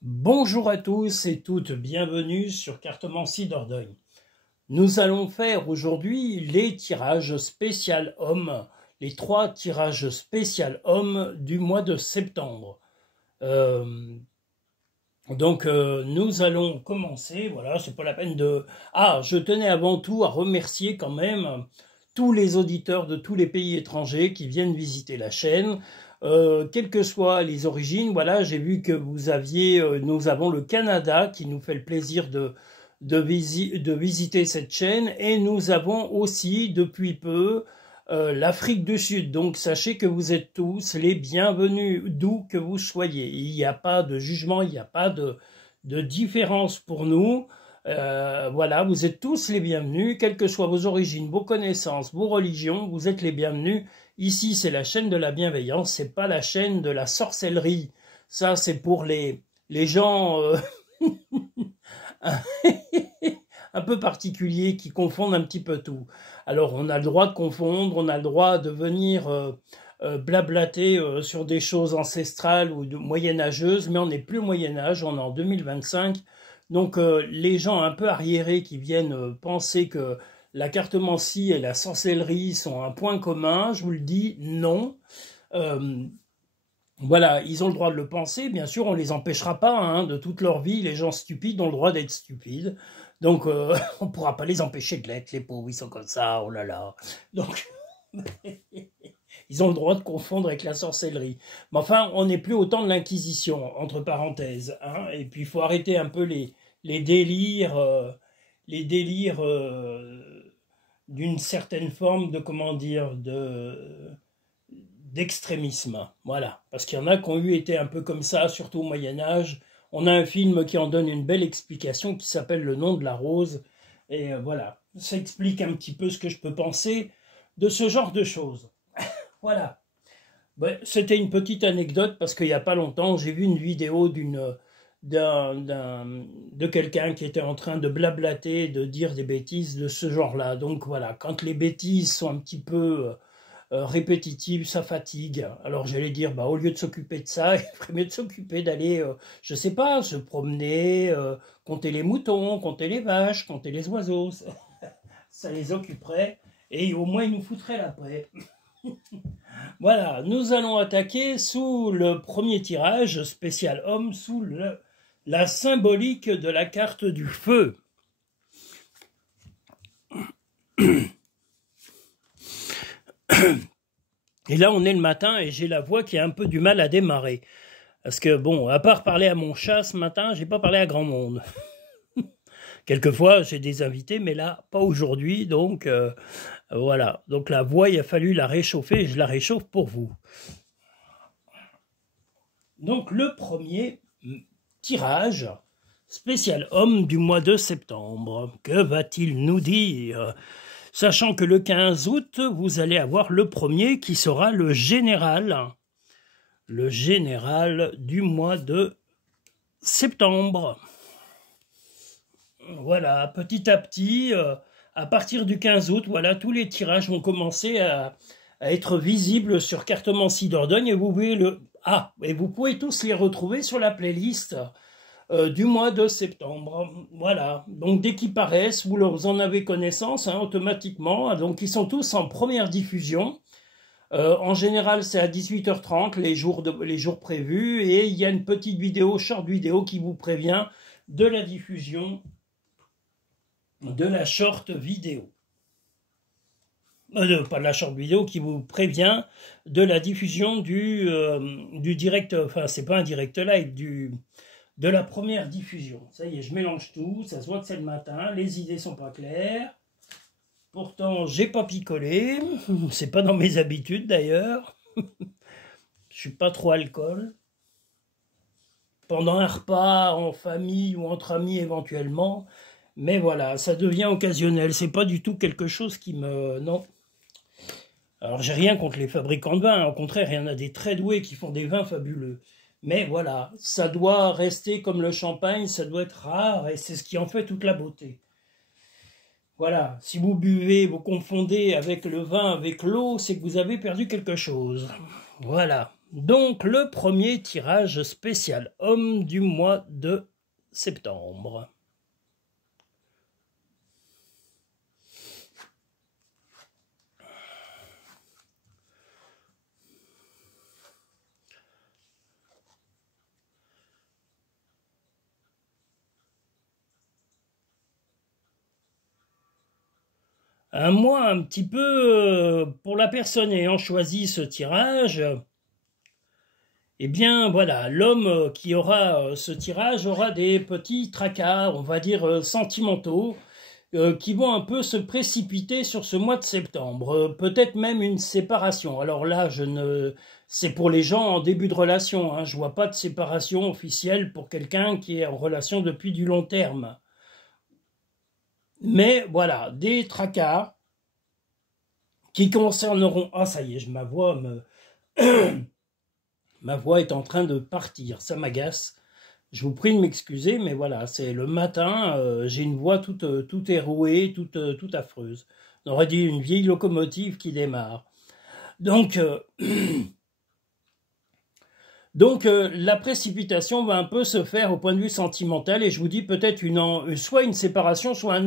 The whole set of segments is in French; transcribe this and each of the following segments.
Bonjour à tous et toutes, bienvenue sur Cartomancie Dordogne. Nous allons faire aujourd'hui les tirages spécial hommes, les 3 tirages spécial hommes du mois de septembre. Nous allons commencer, voilà, c'est pas la peine de... Ah, je tenais avant tout à remercier quand même tous les auditeurs de tous les pays étrangers qui viennent visiter la chaîne. Quelles que soient les origines, voilà, j'ai vu que nous avons le Canada qui nous fait le plaisir de visiter cette chaîne, et nous avons aussi depuis peu l'Afrique du Sud. Donc sachez que vous êtes tous les bienvenus d'où que vous soyez. Il n'y a pas de jugement, il n'y a pas de différence pour nous. Voilà, vous êtes tous les bienvenus, quelles que soient vos origines, vos connaissances, vos religions, vous êtes les bienvenus. Ici, c'est la chaîne de la bienveillance, c'est pas la chaîne de la sorcellerie. Ça, c'est pour les gens un peu particuliers qui confondent un petit peu tout. Alors, on a le droit de confondre, on a le droit de venir blablater sur des choses ancestrales ou moyenâgeuses, mais on n'est plus au Moyen-Âge, on est en 2025. Donc, les gens un peu arriérés qui viennent penser que la cartomancie et la sorcellerie sont un point commun, je vous le dis, non. Voilà, ils ont le droit de le penser, bien sûr, on les empêchera pas, hein, de toute leur vie, les gens stupides ont le droit d'être stupides, donc on ne pourra pas les empêcher de l'être, les pauvres, ils sont comme ça, oh là là, donc ils ont le droit de confondre avec la sorcellerie. Mais enfin, on n'est plus au temps de l'Inquisition, entre parenthèses, hein, et puis il faut arrêter un peu les délires, d'une certaine forme de, comment dire, d'extrémisme, voilà, parce qu'il y en a qui ont été un peu comme ça, surtout au Moyen-Âge. On a un film qui en donne une belle explication qui s'appelle Le nom de la rose, et voilà, ça explique un petit peu ce que je peux penser de ce genre de choses. Voilà. Ouais, c'était une petite anecdote parce qu'il n'y a pas longtemps, j'ai vu une vidéo de quelqu'un qui était en train de blablater, de dire des bêtises de ce genre-là. Donc voilà, quand les bêtises sont un petit peu répétitives, ça fatigue. Alors j'allais dire, bah, au lieu de s'occuper de ça, il ferait mieux de s'occuper d'aller, je sais pas, se promener, compter les moutons, compter les vaches, compter les oiseaux. Ça les occuperait et au moins ils nous foutraient la paix. Voilà, nous allons attaquer sous le premier tirage spécial homme, sous la symbolique de la carte du feu. Et là, on est le matin et j'ai la voix qui a un peu du mal à démarrer. Parce que, bon, à part parler à mon chat ce matin, j'ai pas parlé à grand monde. Quelquefois, j'ai des invités, mais là, pas aujourd'hui. Donc, voilà. Donc, la voix, il a fallu la réchauffer et je la réchauffe pour vous. Donc, le premier tirage spécial homme du mois de septembre. Que va-t-il nous dire ? Sachant que le 15 août, vous allez avoir le premier qui sera le général. Le général du mois de septembre. Voilà, petit à petit, à partir du 15 août, voilà, tous les tirages vont commencer à être visibles sur Cartomancie Dordogne, et vous pouvez tous les retrouver sur la playlist du mois de septembre. Voilà, donc dès qu'ils paraissent, vous en avez connaissance, hein, automatiquement. Donc ils sont tous en première diffusion. En général, c'est à 18h30 les jours prévus, et il y a une petite vidéo, short vidéo, qui vous prévient de la diffusion de la short vidéo. Pas de la short vidéo, qui vous prévient de la diffusion du direct, enfin c'est pas un direct live, de la première diffusion. Ça y est, je mélange tout, ça se voit que c'est le matin, les idées sont pas claires. Pourtant, j'ai pas picolé, c'est pas dans mes habitudes d'ailleurs. Je suis pas trop alcool. Pendant un repas, en famille ou entre amis éventuellement. Mais voilà, ça devient occasionnel. C'est pas du tout quelque chose qui me... Non. Alors, j'ai rien contre les fabricants de vin. Au contraire, il y en a des très doués qui font des vins fabuleux. Mais voilà, ça doit rester comme le champagne, ça doit être rare, et c'est ce qui en fait toute la beauté. Voilà, si vous buvez, vous confondez avec le vin, avec l'eau, c'est que vous avez perdu quelque chose. Voilà, Donc le premier tirage spécial homme du mois de septembre. Un mois un petit peu pour la personne ayant choisi ce tirage. Eh bien voilà, l'homme qui aura ce tirage aura des petits tracas, on va dire sentimentaux, qui vont un peu se précipiter sur ce mois de septembre. Peut-être même une séparation. Alors là, c'est pour les gens en début de relation. Hein. Je vois pas de séparation officielle pour quelqu'un qui est en relation depuis du long terme. Mais voilà, des tracas qui concerneront... Ah ça y est, ma voix est en train de partir, ça m'agace. Je vous prie de m'excuser, mais voilà, c'est le matin, j'ai une voix toute érouée, toute affreuse. On aurait dit une vieille locomotive qui démarre. Donc, la précipitation va un peu se faire au point de vue sentimental, et je vous dis peut-être soit une séparation, soit un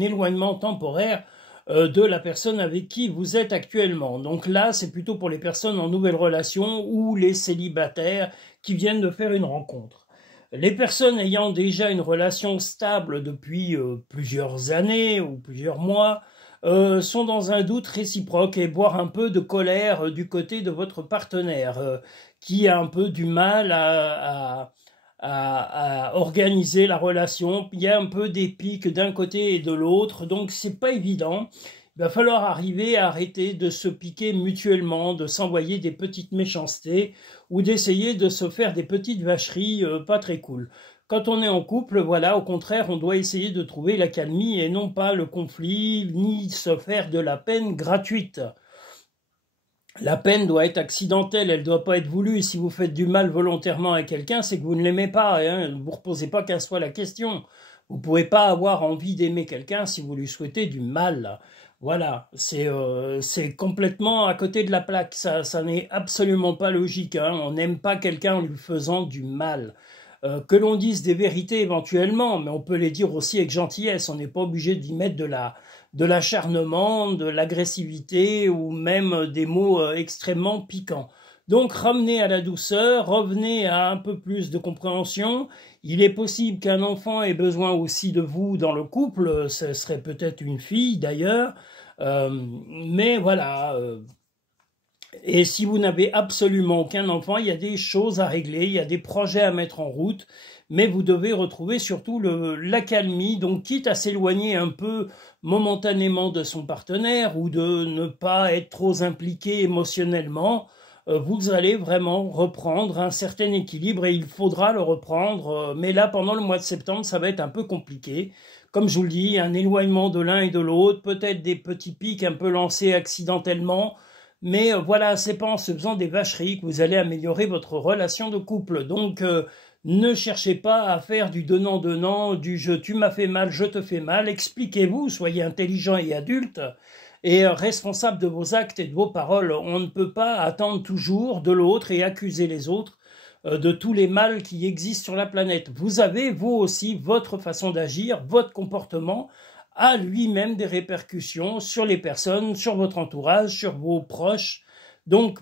éloignement temporaire de la personne avec qui vous êtes actuellement. Donc là, c'est plutôt pour les personnes en nouvelle relation ou les célibataires qui viennent de faire une rencontre. Les personnes ayant déjà une relation stable depuis plusieurs années ou plusieurs mois sont dans un doute réciproque et voire un peu de colère du côté de votre partenaire qui a un peu du mal à organiser la relation. Il y a un peu des pics d'un côté et de l'autre, donc c'est pas évident. Il va falloir arriver à arrêter de se piquer mutuellement, de s'envoyer des petites méchancetés ou d'essayer de se faire des petites vacheries pas très cool. Quand on est en couple, voilà, au contraire, on doit essayer de trouver la calmie et non pas le conflit, ni se faire de la peine gratuite. La peine doit être accidentelle, elle ne doit pas être voulue. Si vous faites du mal volontairement à quelqu'un, c'est que vous ne l'aimez pas. Hein. Ne vous reposez pas qu'à soit la question. Vous ne pouvez pas avoir envie d'aimer quelqu'un si vous lui souhaitez du mal. Voilà, c'est complètement à côté de la plaque. Ça n'est absolument pas logique. Hein. On n'aime pas quelqu'un en lui faisant du mal. Que l'on dise des vérités éventuellement, mais on peut les dire aussi avec gentillesse. On n'est pas obligé d'y mettre de l'acharnement, de l'agressivité ou même des mots extrêmement piquants. Donc ramenez à la douceur, revenez à un peu plus de compréhension. Il est possible qu'un enfant ait besoin aussi de vous dans le couple, ce serait peut-être une fille d'ailleurs, mais voilà. Et si vous n'avez absolument aucun enfant, il y a des choses à régler, il y a des projets à mettre en route, mais vous devez retrouver surtout l'accalmie, donc quitte à s'éloigner un peu momentanément de son partenaire ou de ne pas être trop impliqué émotionnellement, vous allez vraiment reprendre un certain équilibre et il faudra le reprendre, mais là pendant le mois de septembre ça va être un peu compliqué. Comme je vous le dis, un éloignement de l'un et de l'autre, peut-être des petits pics un peu lancés accidentellement, mais voilà, c'est pas en se faisant des vacheries que vous allez améliorer votre relation de couple. Donc, ne cherchez pas à faire du donnant-donnant, tu m'as fait mal, je te fais mal. Expliquez-vous, soyez intelligent et adulte et responsable de vos actes et de vos paroles. On ne peut pas attendre toujours de l'autre et accuser les autres de tous les mâles qui existent sur la planète. Vous avez, vous aussi, votre façon d'agir, votre comportement a lui-même des répercussions sur les personnes, sur votre entourage, sur vos proches. Donc,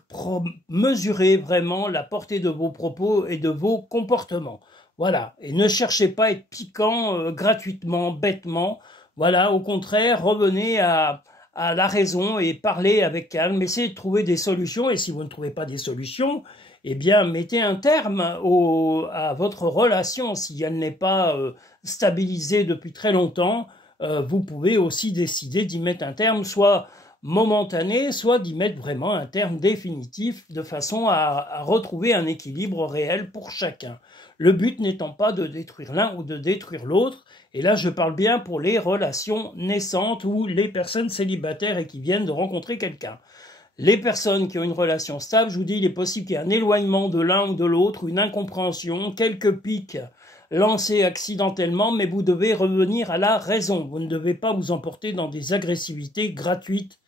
mesurez vraiment la portée de vos propos et de vos comportements. Voilà. Et ne cherchez pas à être piquant gratuitement, bêtement. Voilà. Au contraire, revenez à la raison et parlez avec calme. Essayez de trouver des solutions. Et si vous ne trouvez pas des solutions, eh bien, mettez un terme à votre relation. Si elle n'est pas stabilisée depuis très longtemps, vous pouvez aussi décider d'y mettre un terme, soit momentané, soit d'y mettre vraiment un terme définitif, de façon à retrouver un équilibre réel pour chacun. Le but n'étant pas de détruire l'un ou de détruire l'autre, et là je parle bien pour les relations naissantes ou les personnes célibataires et qui viennent de rencontrer quelqu'un. Les personnes qui ont une relation stable, je vous dis, il est possible qu'il y ait un éloignement de l'un ou de l'autre, une incompréhension, quelques pics lancés accidentellement, mais vous devez revenir à la raison. Vous ne devez pas vous emporter dans des agressivités gratuites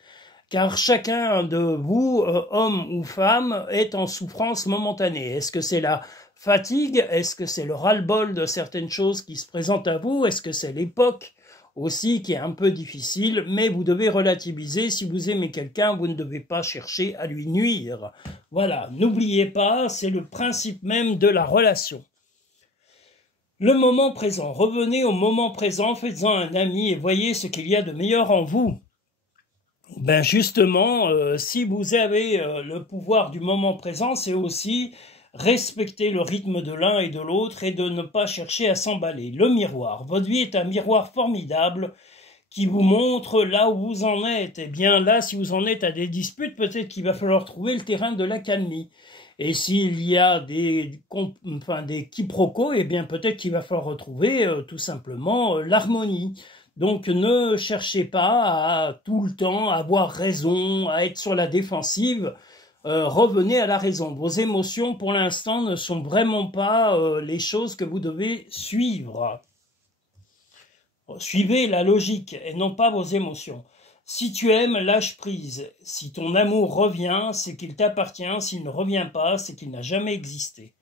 car chacun de vous, homme ou femme, est en souffrance momentanée. Est-ce que c'est la fatigue? Est-ce que c'est le ras-le-bol de certaines choses qui se présentent à vous? Est-ce que c'est l'époque aussi qui est un peu difficile? Mais vous devez relativiser. Si vous aimez quelqu'un, vous ne devez pas chercher à lui nuire. Voilà, n'oubliez pas, c'est le principe même de la relation. Le moment présent. Revenez au moment présent, faites-en un ami et voyez ce qu'il y a de meilleur en vous. Ben justement, si vous avez le pouvoir du moment présent, c'est aussi respecter le rythme de l'un et de l'autre et de ne pas chercher à s'emballer. Le miroir. Votre vie est un miroir formidable qui vous montre là où vous en êtes. Et bien là, si vous en êtes à des disputes, peut-être qu'il va falloir trouver le terrain de l'accalmie. Et s'il y a des quiproquos, eh bien peut-être qu'il va falloir retrouver tout simplement l'harmonie. Donc ne cherchez pas à tout le temps avoir raison, à être sur la défensive. Revenez à la raison. Vos émotions, pour l'instant, ne sont vraiment pas les choses que vous devez suivre. Suivez la logique et non pas vos émotions. Si tu aimes, lâche prise. Si ton amour revient, c'est qu'il t'appartient. S'il ne revient pas, c'est qu'il n'a jamais existé.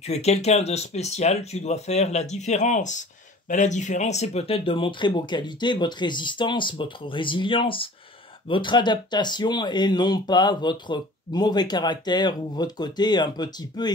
Tu es quelqu'un de spécial, tu dois faire la différence. Ben, la différence, c'est peut-être de montrer vos qualités, votre résistance, votre résilience, votre adaptation et non pas votre mauvais caractère ou votre côté un petit peu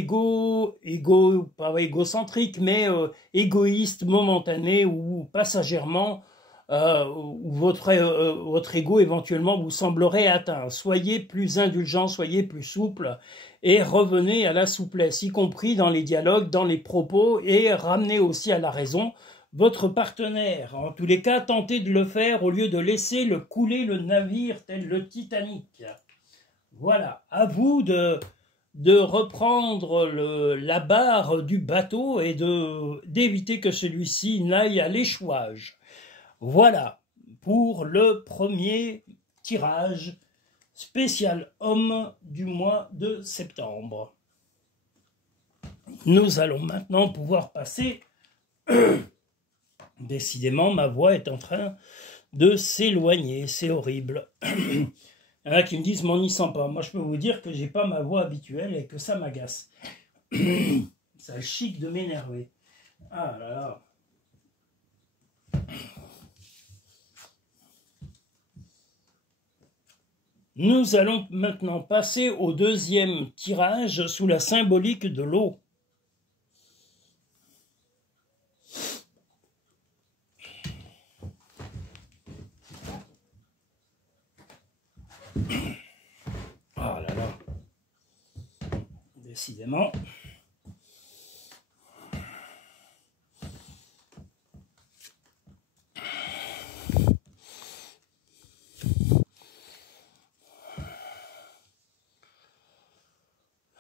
pas égocentrique, mais égoïste, momentané ou passagèrement, où votre ego éventuellement vous semblerait atteint. Soyez plus indulgent, soyez plus souple et revenez à la souplesse, y compris dans les dialogues, dans les propos, et ramenez aussi à la raison votre partenaire. En tous les cas, tentez de le faire au lieu de laisser couler le navire tel le Titanic. Voilà, à vous de reprendre la barre du bateau et d'éviter que celui-ci n'aille à l'échouage. Voilà pour le premier tirage spécial homme du mois de septembre. Nous allons maintenant pouvoir passer... Décidément, ma voix est en train de s'éloigner, c'est horrible. Il y en a qui me disent, m'en y sens pas. Moi, je peux vous dire que j'ai pas ma voix habituelle et que ça m'agace. Ça a le chic de m'énerver. Ah là là. Nous allons maintenant passer au deuxième tirage sous la symbolique de l'eau. Ah là là. Décidément.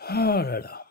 Ah là là.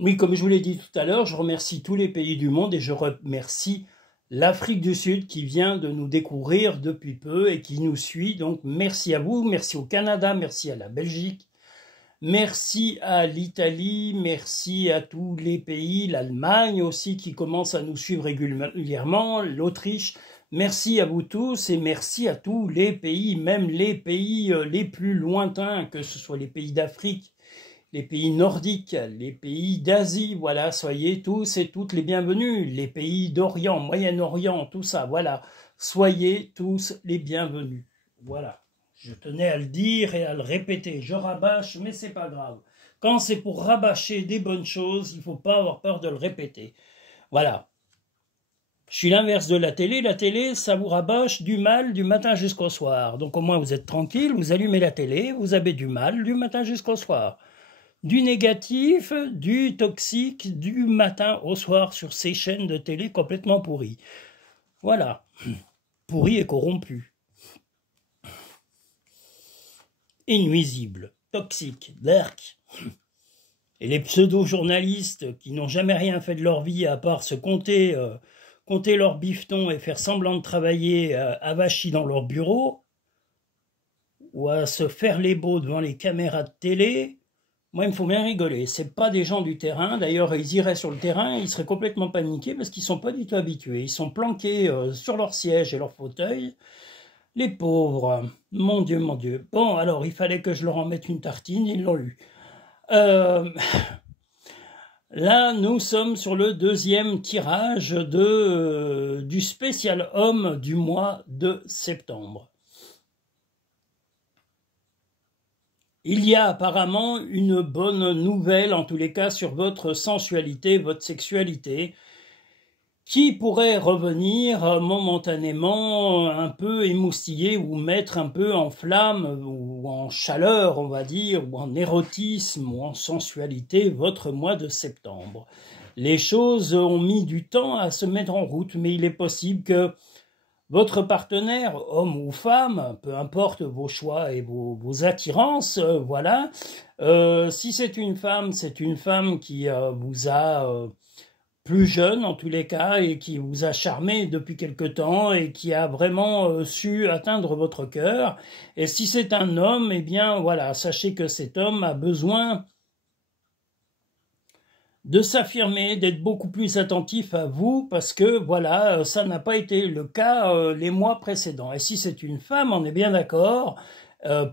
Oui, comme je vous l'ai dit tout à l'heure, je remercie tous les pays du monde et je remercie l'Afrique du Sud qui vient de nous découvrir depuis peu et qui nous suit. Donc merci à vous, merci au Canada, merci à la Belgique, merci à l'Italie, merci à tous les pays, l'Allemagne aussi qui commence à nous suivre régulièrement, l'Autriche. Merci à vous tous et merci à tous les pays, même les pays les plus lointains, que ce soit les pays d'Afrique, les pays nordiques, les pays d'Asie, voilà, soyez tous et toutes les bienvenus, les pays d'Orient, Moyen-Orient, tout ça, voilà, soyez tous les bienvenus, voilà. Je tenais à le dire et à le répéter. Je rabâche, mais c'est pas grave. Quand c'est pour rabâcher des bonnes choses, il ne faut pas avoir peur de le répéter. Voilà. Je suis l'inverse de la télé. La télé, ça vous rabâche du mal du matin jusqu'au soir. Donc au moins vous êtes tranquille, vous allumez la télé, vous avez du mal du matin jusqu'au soir. Du négatif, du toxique, du matin au soir sur ces chaînes de télé complètement pourries. Voilà. Pourries et corrompues. Et nuisibles. Toxiques. Berk. Et les pseudo-journalistes qui n'ont jamais rien fait de leur vie à part se compter leur bifton et faire semblant de travailler avachis dans leur bureau ou à se faire les beaux devant les caméras de télé, moi il me faut bien rigoler. C'est pas des gens du terrain. D'ailleurs, ils iraient sur le terrain, ils seraient complètement paniqués parce qu'ils sont pas du tout habitués. Ils sont planqués sur leur siège et leur fauteuil. Les pauvres, mon Dieu, mon Dieu. Bon, alors il fallait que je leur en mette une tartine, ils l'ont eu. Là, nous sommes sur le deuxième tirage du spécial homme du mois de septembre. Il y a apparemment une bonne nouvelle, en tous les cas, sur votre sensualité, votre sexualité, qui pourrait revenir momentanément un peu émoustiller ou mettre un peu en flamme ou en chaleur, on va dire, ou en érotisme ou en sensualité votre mois de septembre. Les choses ont mis du temps à se mettre en route, mais il est possible que votre partenaire, homme ou femme, peu importe vos choix et vos attirances, voilà. Si c'est une femme qui vous a plus jeune en tous les cas et qui vous a charmé depuis quelque temps et qui a vraiment su atteindre votre cœur. Et si c'est un homme, eh bien voilà, sachez que cet homme a besoin de s'affirmer, d'être beaucoup plus attentif à vous parce que voilà, ça n'a pas été le cas les mois précédents. Et si c'est une femme, on est bien d'accord,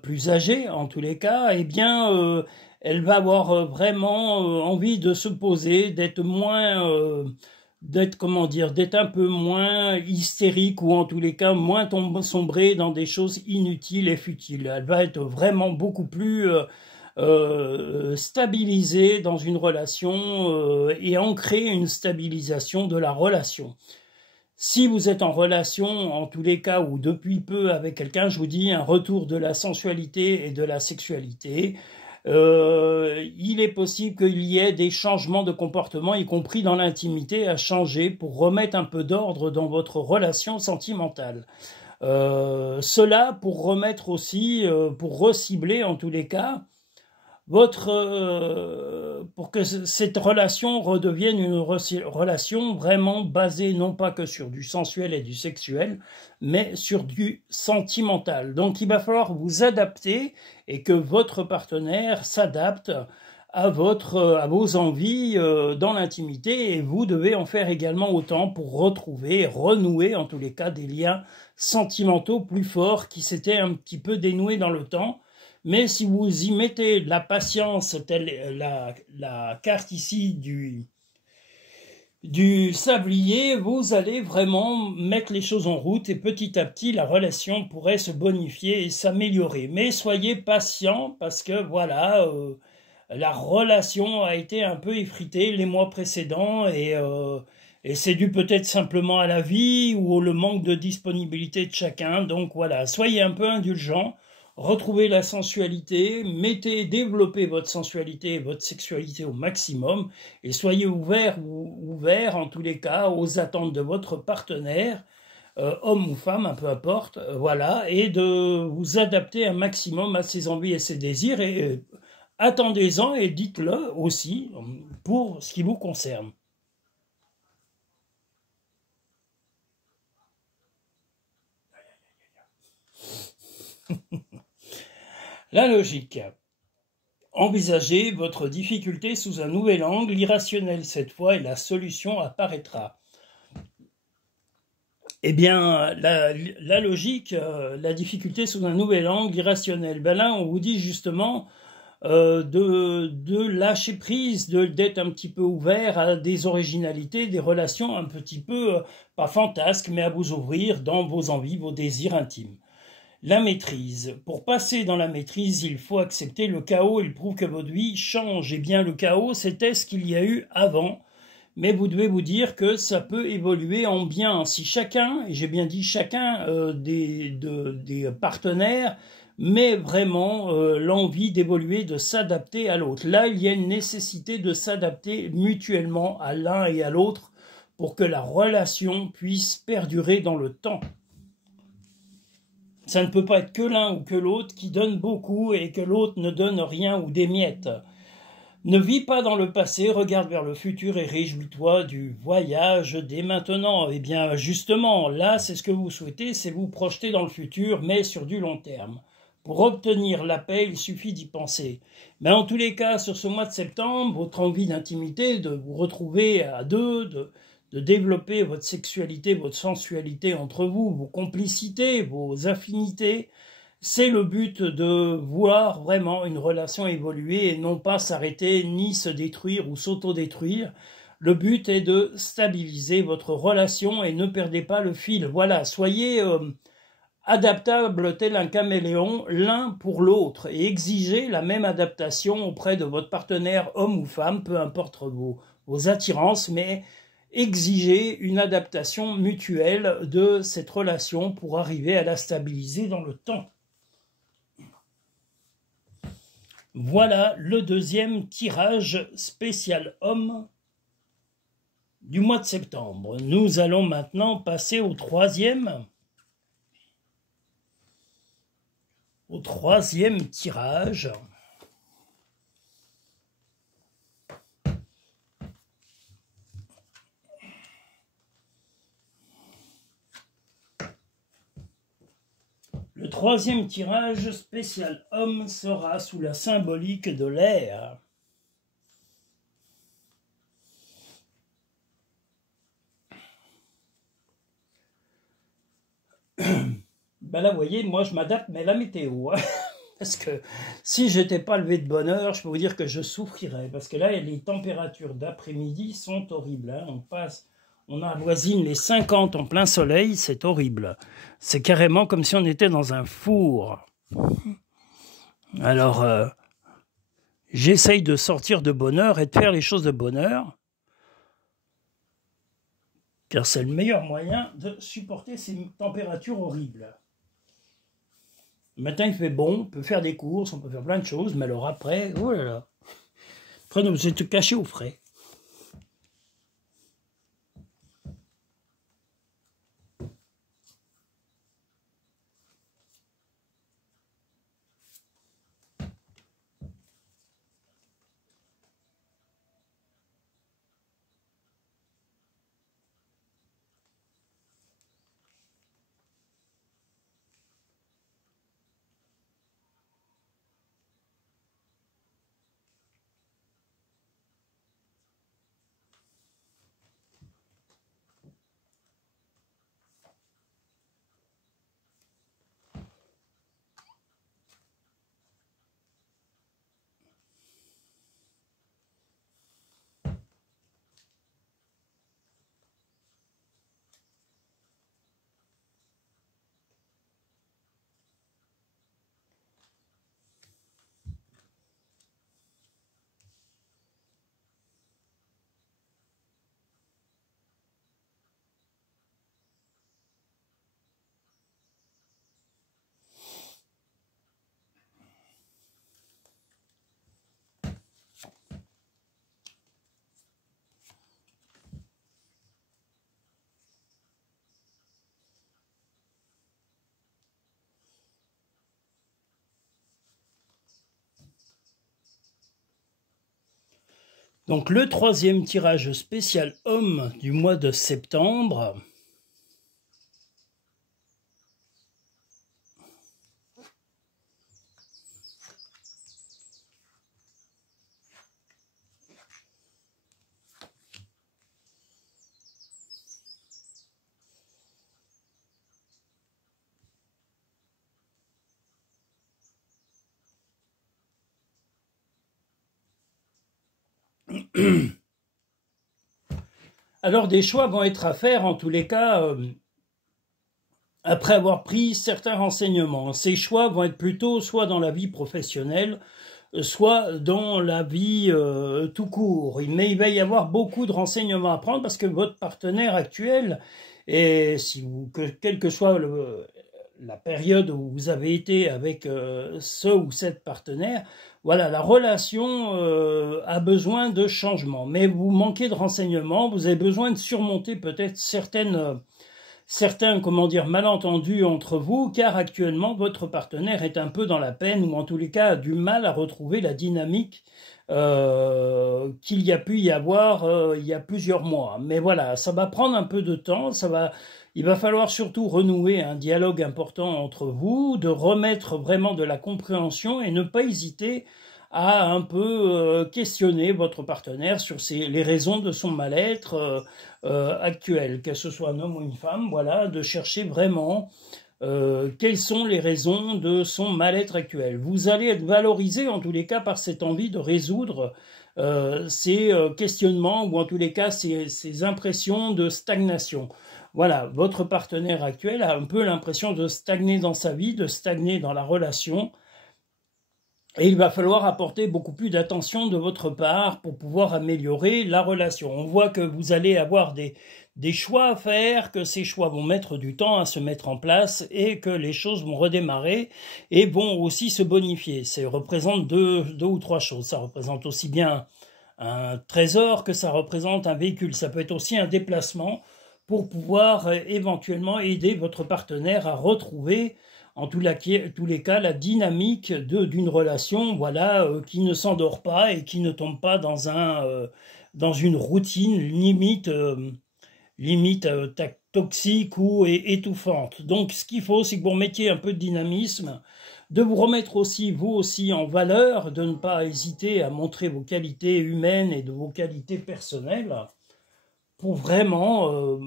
plus âgée en tous les cas, eh bien elle va avoir vraiment envie de se poser, d'être d'être un peu moins hystérique ou en tous les cas moins sombrer dans des choses inutiles et futiles. Elle va être vraiment beaucoup plus stabilisée dans une relation et ancrer une stabilisation de la relation. Si vous êtes en relation, en tous les cas, ou depuis peu avec quelqu'un, je vous dis un retour de la sensualité et de la sexualité. Il est possible qu'il y ait des changements de comportement, y compris dans l'intimité, à changer pour remettre un peu d'ordre dans votre relation sentimentale. Cela pour remettre aussi, pour recibler en tous les cas, pour que cette relation redevienne une relation vraiment basée non pas que sur du sensuel et du sexuel, mais sur du sentimental. Donc il va falloir vous adapter et que votre partenaire s'adapte à vos envies dans l'intimité et vous devez en faire également autant pour retrouver, renouer en tous les cas des liens sentimentaux plus forts qui s'étaient un petit peu dénoués dans le temps. Mais si vous y mettez de la patience, telle la carte ici du sablier, vous allez vraiment mettre les choses en route et petit à petit la relation pourrait se bonifier et s'améliorer. Mais soyez patient parce que voilà, la relation a été un peu effritée les mois précédents et c'est dû peut-être simplement à la vie ou au manque de disponibilité de chacun. Donc voilà, soyez un peu indulgents. Retrouvez la sensualité, développez votre sensualité et votre sexualité au maximum et soyez ouverts en tous les cas aux attentes de votre partenaire, homme ou femme, peu importe, voilà, et de vous adapter un maximum à ses envies et ses désirs et attendez-en et dites-le aussi pour ce qui vous concerne. La logique. Envisagez votre difficulté sous un nouvel angle, irrationnel cette fois, et la solution apparaîtra. Eh bien, la logique, la difficulté sous un nouvel angle, irrationnel. Ben là, on vous dit justement de lâcher prise, d'être un petit peu ouvert à des originalités, des relations un petit peu, pas fantasques, mais à vous ouvrir dans vos envies, vos désirs intimes. La maîtrise. Pour passer dans la maîtrise, il faut accepter le chaos. Il prouve que votre vie change. Eh bien, le chaos, c'était ce qu'il y a eu avant. Mais vous devez vous dire que ça peut évoluer en bien. Si chacun, et j'ai bien dit chacun des partenaires, met vraiment l'envie d'évoluer, de s'adapter à l'autre. Là, il y a une nécessité de s'adapter mutuellement à l'un et à l'autre pour que la relation puisse perdurer dans le temps. Ça ne peut pas être que l'un ou que l'autre qui donne beaucoup et que l'autre ne donne rien ou des miettes. Ne vis pas dans le passé, regarde vers le futur et réjouis-toi du voyage dès maintenant. Eh bien, justement, là, c'est ce que vous souhaitez, c'est vous projeter dans le futur, mais sur du long terme. Pour obtenir la paix, il suffit d'y penser. Mais en tous les cas, sur ce mois de septembre, votre envie d'intimité, de vous retrouver à deux, de développer votre sexualité, votre sensualité entre vous, vos complicités, vos affinités, c'est le but de voir vraiment une relation évoluer et non pas s'arrêter ni se détruire ou s'auto-détruire. Le but est de stabiliser votre relation et ne perdez pas le fil. Voilà, soyez adaptables tel un caméléon l'un pour l'autre et exigez la même adaptation auprès de votre partenaire homme ou femme, peu importe vos attirances, mais exigez une adaptation mutuelle de cette relation pour arriver à la stabiliser dans le temps. Voilà le deuxième tirage spécial homme du mois de septembre. Nous allons maintenant passer au troisième tirage. Le troisième tirage spécial homme sera sous la symbolique de l'air. Ben là, vous voyez, moi je m'adapte, mais la météo. Parce que si je n'étais pas levé de bonne heure, je peux vous dire que je souffrirais. Parce que là, les températures d'après-midi sont horribles. On avoisine les 50 en plein soleil, c'est horrible. C'est carrément comme si on était dans un four. Alors, j'essaye de sortir de bonne heure et de faire les choses de bonne heure. Car c'est le meilleur moyen de supporter ces températures horribles. Le matin, il fait bon, on peut faire des courses, on peut faire plein de choses, mais alors après, oh là là. Après, vous êtes caché au frais. Donc le troisième tirage spécial homme du mois de septembre. Alors des choix vont être à faire en tous les cas. après avoir pris certains renseignements. Ces choix vont être plutôt soit dans la vie professionnelle, soit dans la vie tout court. Mais il va y avoir beaucoup de renseignements à prendre parce que votre partenaire actuel, et si vous, quelle que soit la période où vous avez été avec ce ou cette partenaire, voilà, la relation a besoin de changement. Mais vous manquez de renseignements, vous avez besoin de surmonter peut-être certains, comment dire, malentendus entre vous, car actuellement, votre partenaire est un peu dans la peine, ou en tous les cas a du mal à retrouver la dynamique qu'il y a pu y avoir il y a plusieurs mois. Mais voilà, ça va prendre un peu de temps, il va falloir surtout renouer un dialogue important entre vous, de remettre vraiment de la compréhension et ne pas hésiter à un peu questionner votre partenaire sur les raisons de son mal-être actuel, que ce soit un homme ou une femme, voilà, de chercher vraiment quelles sont les raisons de son mal-être actuel. Vous allez être valorisé en tous les cas par cette envie de résoudre ces questionnements ou en tous les cas ces impressions de stagnation. Voilà, votre partenaire actuel a un peu l'impression de stagner dans sa vie, de stagner dans la relation. Et il va falloir apporter beaucoup plus d'attention de votre part pour pouvoir améliorer la relation. On voit que vous allez avoir des choix à faire, que ces choix vont mettre du temps à se mettre en place et que les choses vont redémarrer et vont aussi se bonifier. Ça représente deux ou trois choses. Ça représente aussi bien un trésor que ça représente un véhicule. Ça peut être aussi un déplacement pour pouvoir éventuellement aider votre partenaire à retrouver en tous les cas, la dynamique d'une relation, voilà, qui ne s'endort pas et qui ne tombe pas dans une routine limite toxique ou étouffante. Donc, ce qu'il faut, c'est que vous remettiez un peu de dynamisme, de vous remettre aussi, vous aussi, en valeur, de ne pas hésiter à montrer vos qualités humaines et de vos qualités personnelles, pour vraiment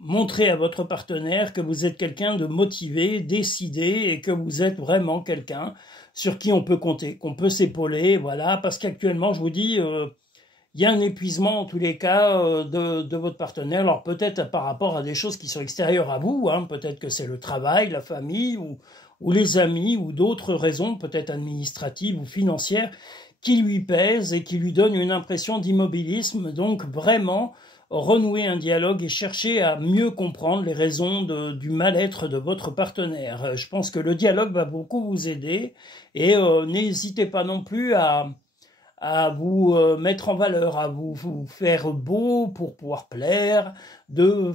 montrer à votre partenaire que vous êtes quelqu'un de motivé, décidé, et que vous êtes vraiment quelqu'un sur qui on peut compter, qu'on peut s'épauler, voilà, parce qu'actuellement, je vous dis, il y a un épuisement en tous les cas de votre partenaire, alors peut-être par rapport à des choses qui sont extérieures à vous, hein, peut-être que c'est le travail, la famille, ou les amis, ou d'autres raisons, peut-être administratives ou financières, qui lui pèsent et qui lui donnent une impression d'immobilisme, donc vraiment renouer un dialogue et chercher à mieux comprendre les raisons du mal-être de votre partenaire. Je pense que le dialogue va beaucoup vous aider et n'hésitez pas non plus à vous mettre en valeur, à vous faire beau pour pouvoir plaire, de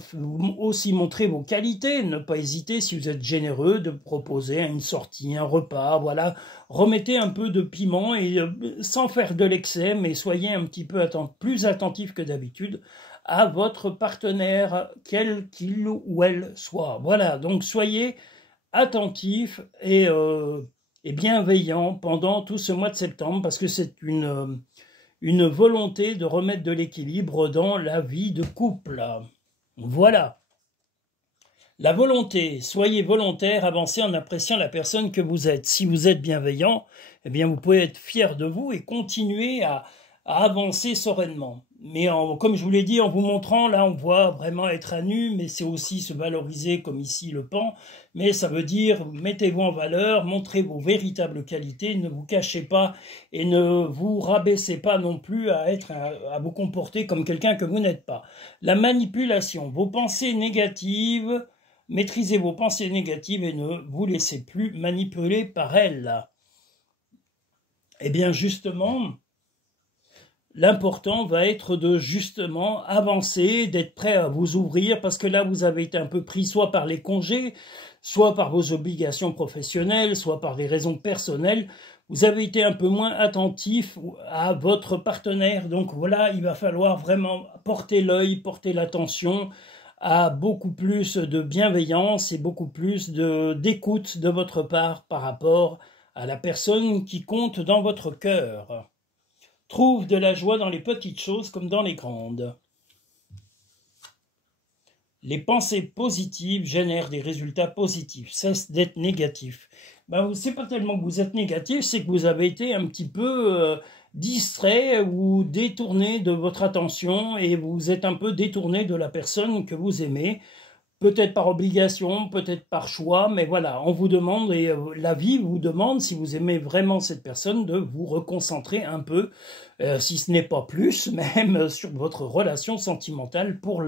aussi montrer vos qualités, ne pas hésiter si vous êtes généreux de proposer une sortie, un repas, voilà, remettez un peu de piment et sans faire de l'excès, mais soyez un petit peu plus attentif que d'habitude à votre partenaire, quel qu'il ou elle soit. Voilà, donc soyez attentifs et bienveillant pendant tout ce mois de septembre parce que c'est une volonté de remettre de l'équilibre dans la vie de couple. Voilà. La volonté, soyez volontaire, avancez en appréciant la personne que vous êtes. Si vous êtes bienveillant, eh bien vous pouvez être fier de vous et continuer à avancer sereinement. Mais comme je vous l'ai dit, en vous montrant, là on voit vraiment être à nu, mais c'est aussi se valoriser comme ici le pan. Mais ça veut dire, mettez-vous en valeur, montrez vos véritables qualités, ne vous cachez pas et ne vous rabaissez pas non plus à vous comporter comme quelqu'un que vous n'êtes pas. La manipulation, vos pensées négatives, maîtrisez vos pensées négatives et ne vous laissez plus manipuler par elles. Eh bien justement, l'important va être de justement avancer, d'être prêt à vous ouvrir, parce que là, vous avez été un peu pris soit par les congés, soit par vos obligations professionnelles, soit par des raisons personnelles. Vous avez été un peu moins attentif à votre partenaire. Donc voilà, il va falloir vraiment porter l'œil, porter l'attention à beaucoup plus de bienveillance et beaucoup plus d'écoute de votre part par rapport à la personne qui compte dans votre cœur. Trouve de la joie dans les petites choses comme dans les grandes. Les pensées positives génèrent des résultats positifs. Cesse d'être négatif. C'est pas tellement que vous êtes négatif, c'est que vous avez été un petit peu distrait ou détourné de votre attention et vous êtes un peu détourné de la personne que vous aimez peut-être par obligation, peut-être par choix, mais voilà, on vous demande, et la vie vous demande, si vous aimez vraiment cette personne, de vous reconcentrer un peu, si ce n'est pas plus, même sur votre relation sentimentale pour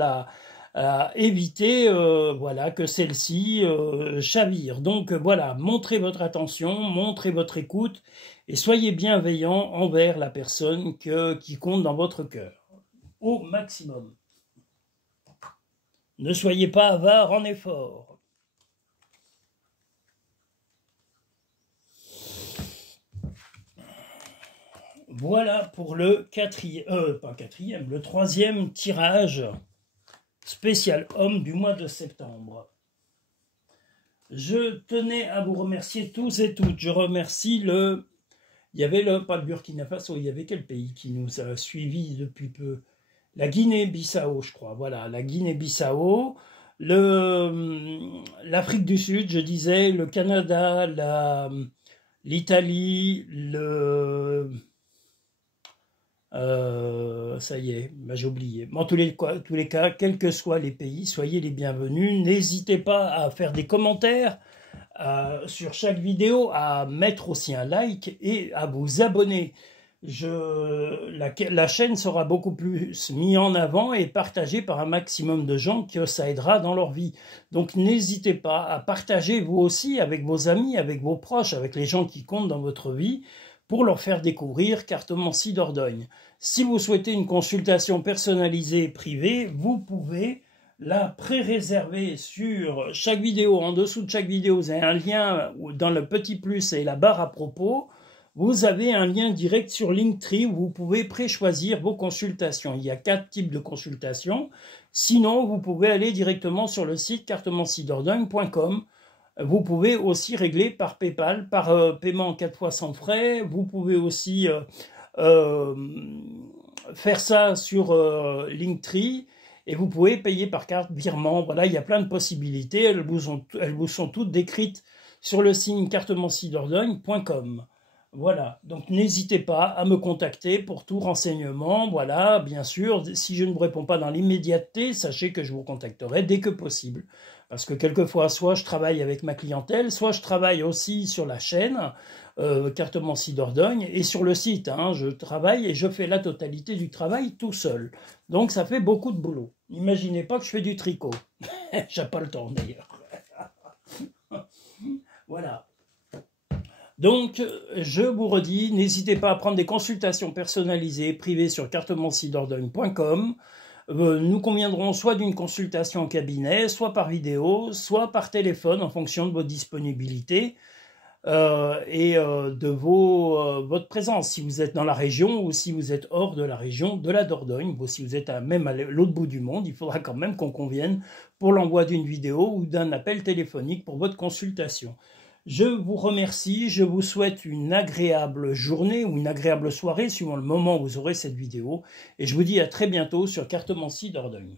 éviter voilà, que celle-ci chavire. Donc voilà, montrez votre attention, montrez votre écoute, et soyez bienveillant envers la personne qui compte dans votre cœur, au maximum. Ne soyez pas avare en effort. Voilà pour le le troisième tirage spécial homme du mois de septembre. Je tenais à vous remercier tous et toutes. Je remercie il y avait pas le Burkina Faso, il y avait quel pays qui nous a suivis depuis peu? La Guinée-Bissau, je crois. Voilà, la Guinée-Bissau, l'Afrique du Sud, je disais, le Canada, l'Italie, ça y est, j'ai oublié. En tous les cas, quels que soient les pays, soyez les bienvenus. N'hésitez pas à faire des commentaires sur chaque vidéo, à mettre aussi un like et à vous abonner. La chaîne sera beaucoup plus mise en avant et partagée par un maximum de gens que ça aidera dans leur vie. Donc n'hésitez pas à partager vous aussi avec vos amis, avec vos proches, avec les gens qui comptent dans votre vie, pour leur faire découvrir Cartomancie Dordogne. Si vous souhaitez une consultation personnalisée privée, vous pouvez la pré-réserver sur chaque vidéo. En dessous de chaque vidéo, vous avez un lien dans le petit plus et la barre à propos. Vous avez un lien direct sur Linktree où vous pouvez pré-choisir vos consultations. Il y a 4 types de consultations. Sinon, vous pouvez aller directement sur le site cartomanciedordogne.com. Vous pouvez aussi régler par PayPal, par paiement 4 fois sans frais. Vous pouvez aussi faire ça sur Linktree. Et vous pouvez payer par carte virement. Voilà, il y a plein de possibilités. Elles vous sont toutes décrites sur le site cartomanciedordogne.com. Voilà, donc n'hésitez pas à me contacter pour tout renseignement. Voilà, bien sûr, si je ne vous réponds pas dans l'immédiateté, sachez que je vous contacterai dès que possible. Parce que quelquefois, soit je travaille avec ma clientèle, soit je travaille aussi sur la chaîne Cartomancie Dordogne et sur le site. Je travaille et je fais la totalité du travail tout seul. Donc ça fait beaucoup de boulot. N'imaginez pas que je fais du tricot. J'ai pas le temps d'ailleurs. Voilà. Donc, je vous redis, n'hésitez pas à prendre des consultations personnalisées privées sur cartomanciedordogne.com. Nous conviendrons soit d'une consultation en cabinet, soit par vidéo, soit par téléphone en fonction de vos disponibilités et de votre présence. Si vous êtes dans la région ou si vous êtes hors de la région de la Dordogne, si vous êtes même à l'autre bout du monde, il faudra quand même qu'on convienne pour l'envoi d'une vidéo ou d'un appel téléphonique pour votre consultation. Je vous remercie, je vous souhaite une agréable journée ou une agréable soirée suivant le moment où vous aurez cette vidéo et je vous dis à très bientôt sur Cartomancie Dordogne.